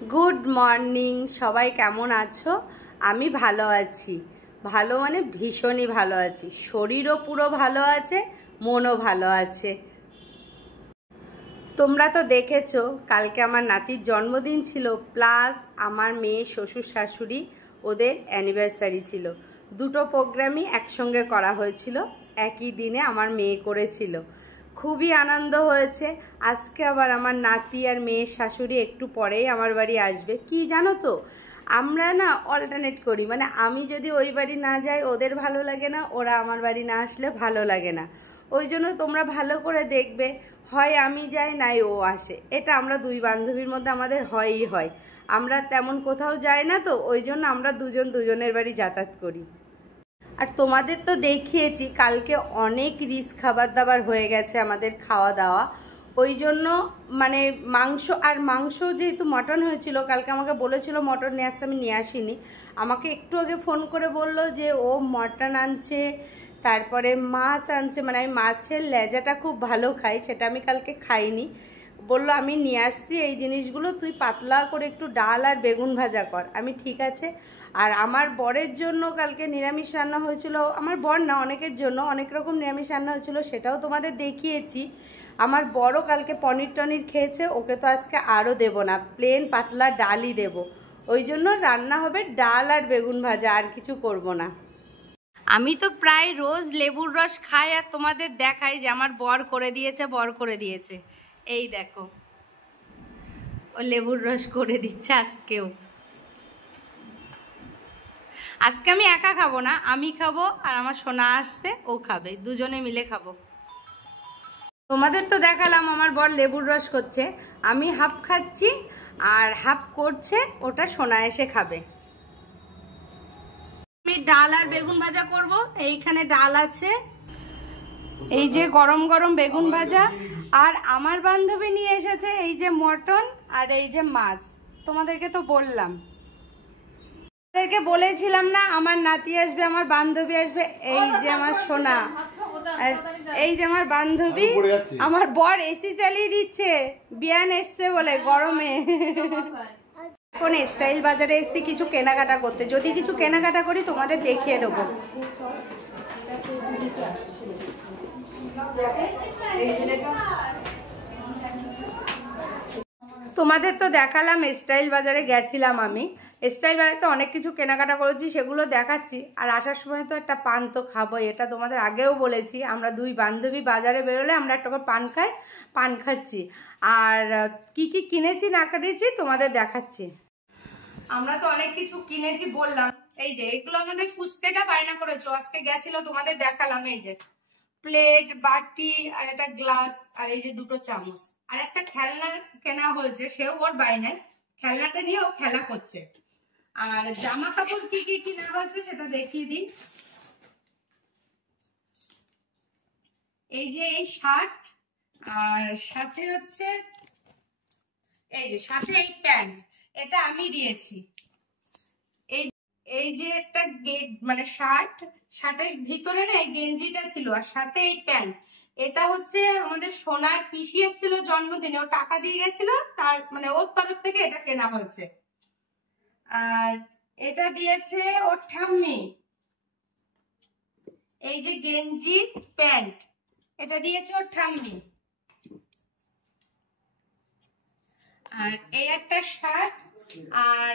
Good morning, সবাই কেমন আছো? আমি ভালো আছি। ভালো মানে ভীষণই ভালো আছি। শরীরও পুরো ভালো আছে, মনও ভালো আছে। তোমরা তো দেখেছো কালকে আমার নাতির জন্মদিন ছিল, প্লাস আমার মেয়ে শ্বশুর শাশুড়ি ওদের অ্যানিভার্সারি ছিল। দুটো প্রোগ্রামই একসঙ্গে করা হয়েছিল, একই দিনে আমার মেয়ে করেছিল। খুবই আনন্দ হয়েছে। আজকে আবার আমার নাতি আর মেয়ের শাশুড়ি একটু পরেই আমার বাড়ি আসবে। কি জানো তো, আমরা না অল্টারনেট করি, মানে আমি যদি ওই বাড়ি না যাই ওদের ভালো লাগে না, ওরা আমার বাড়ি না আসলে ভালো লাগে না। ওই জন্য তোমরা ভালো করে দেখবে, হয় আমি যাই নাই ও আসে। এটা আমরা দুই বান্ধবীর মধ্যে আমাদের হয়ই হয়। আমরা তেমন কোথাও যাই না, তো ওই জন্য আমরা দুজন দুজনের বাড়ি যাতায়াত করি। আর তোমাদের তো দেখিয়েছি কালকে অনেক রিচ খাবার দাবার হয়ে গেছে আমাদের খাওয়া দাওয়া। ওই জন্য মানে মাংস যেহেতু মটন হয়েছিল, কালকে আমাকে বলেছিল মটন নিয়ে আসতে, আমি নিয়ে আসিনি। আমাকে একটু আগে ফোন করে বলল যে ও মটন আনছে, তারপরে মাছ আনছে। মানে আমি মাছের লেজাটা খুব ভালো খাই, সেটা আমি কালকে খাইনি। বললো আমি নিয়ে আসছি এই জিনিসগুলো, তুই পাতলা করে একটু ডাল আর বেগুন ভাজা কর। আমি ঠিক আছে। আর আমার বরের জন্য কালকে নিরামিষ রান্না হয়েছিল। আমার বর না, অনেকের জন্য অনেক রকম নিরামিষ রান্না হয়েছিল, সেটাও তোমাদের দেখিয়েছি। আমার বড়ও কালকে পনির টনির খেয়েছে, ওকে তো আজকে আরও দেবো না, প্লেন পাতলা ডালই দেব। ওই জন্য রান্না হবে ডাল আর বেগুন ভাজা, আর কিছু করব না। আমি তো প্রায় রোজ লেবুর রস খাই আর তোমাদের দেখাই যে আমার বর করে দিয়েছে। এই দেখো, ও লেবুর রস করে দিচ্ছে আজকেও। আজকে আমি একা খাবো না, আমি খাবো আর আমার সোনা আসছে ও খাবে, দুজনে মিলে খাবো। তোমাদের তো দেখালাম আমার বর লেবুর রস করছে, আমি হাফ খাচ্ছি আর হাফ করছে ওটা সোনা এসে খাবে। আমি ডাল আর বেগুন ভাজা করব। এইখানে ডাল আছে, এই যে গরম গরম বেগুন ভাজা, আর আমার বান্ধবী নিয়ে এসেছে এই যে মটন আর এই যে মাছ। তোমাদেরকে তো বললাম, তোমাদেরকে বলেছিলাম না আমার নাতি আসবে, আমার বান্ধবী আসবে। এই যে আমার সোনা, আর এই যে আমার বান্ধবী। আমার বর এসি চালিয়ে দিচ্ছে, বিয়ান এসছে বলে গরমে। এখন স্টাইল বাজারে এসছি কিছু কেনাকাটা করতে, যদি কিছু কেনাকাটা করি তোমাদের দেখিয়ে দেবো। তোমাদের তো দেখালাম স্টাইল বাজারে গেছিলাম আমি। স্টাইল বাজারে তো অনেক কিছু কেনাকাটা করেছি, সেগুলো দেখাচ্ছি। আর আসার সময় তো একটা পান তো খাবোই, এটা তোমাদের আগেও বলেছি। আমরা দুই বান্ধবী বাজারে বেরোলে আমরা একটা করে পান খাই, পান খাচ্ছি। আর কি কি কিনেছি না কিনেছি তোমাদের দেখাচ্ছি। আমরা তো অনেক কিছু কিনেছি বললাম। এই যে এগুলো আমাদের ফুচকাটা বায়না করেছো, আজকে গেছিল তোমাদের দেখালাম। এই যে প্লেট, বাটি আর একটা গ্লাস, আর এই যে দুটো চামচ, আর একটা খেলনা কেনা হয়েছে, সেও ওর বায়নায়, খেলনাটা নিয়ে ও খেলা করছে। আর জামা কাপড় কি কি কিনা হয়েছে সেটা দেখিয়ে দিন। এই যে এই শার্ট, আর সাথে হচ্ছে এই যে সাথে এই প্যান্ট, এটা আমি দিয়েছি। এই যে একটা মানে শার্টের ভিতরে না এই গেঞ্জিটা ছিল, আর সাথে এই প্যান্ট। এটা হচ্ছে আমাদের সোনার পিসি এসেছিল জন্মদিনে, ও টাকা দিয়ে গেছিল, তার মানে ওর তরফ থেকে এটা কেনা হয়েছে। আর এটা দিয়েছে ওর ঠাম্মি, এই যে গেঞ্জি প্যান্ট, এটা দিয়েছে ওর ঠাম্মি। আর এই একটা শার্ট আর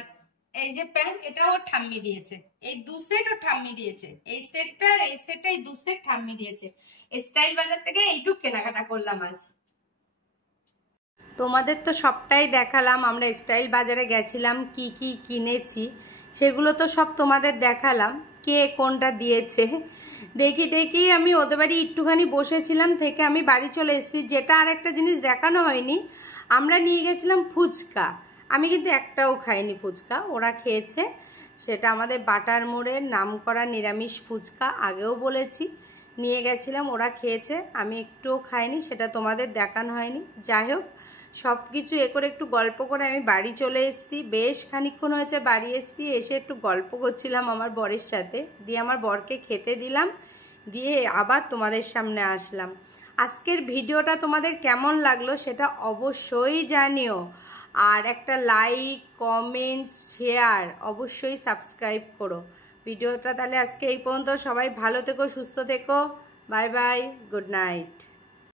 এই যে প্যান্ট, এটা ওর ঠাম্মি দিয়েছে। এই দু সেট ওর ঠাম্মি দিয়েছে, এই সেটটা আর এই সেটটা, এই দু সেট ঠাম্মি দিয়েছে। স্টাইল বাজার থেকে এইটুকু কেনাকাটা করলাম আজ। তোমাদের তো সবটাই দেখালাম, আমরা স্টাইল বাজারে গেছিলাম, কি কি কিনেছি সেগুলো তো সব তোমাদের দেখালাম। কে কোনটা দিয়েছে দেখি আমি ওদের বাড়ি একটুখানি বসেছিলাম, থেকে আমি বাড়ি চলে এসেছি। যেটা আর একটা জিনিস দেখানো হয়নি, আমরা নিয়ে গেছিলাম ফুচকা। আমি কিন্তু একটাও খাইনি ফুচকা, ওরা খেয়েছে। সেটা আমাদের বাটার মোড়ের নামকরা নিরামিষ ফুচকা, আগেও বলেছি। নিয়ে গেছিলাম, ওরা খেয়েছে, আমি একটুও খাইনি, সেটা তোমাদের দেখানো হয়নি। যাই হোক, সব কিছু করে একটু গল্প করে আমি বাড়ি চলে এসেছি। বেশ খানিকক্ষণ হয়েছে বাড়ি এসেছি, এসে একটু গল্প করছিলাম আমার বরের সাথে, দিয়ে আমার বরকে খেতে দিলাম, দিয়ে আবার তোমাদের সামনে আসলাম। আজকের ভিডিওটা তোমাদের কেমন লাগলো সেটা অবশ্যই জানিও। আর একটা লাইক, কমেন্ট, শেয়ার, অবশ্যই সাবস্ক্রাইব করো। ভিডিওটা তাহলে আজকে এই পর্যন্ত। সবাই ভালো থেকো, সুস্থ থেকো। Bye bye, good night.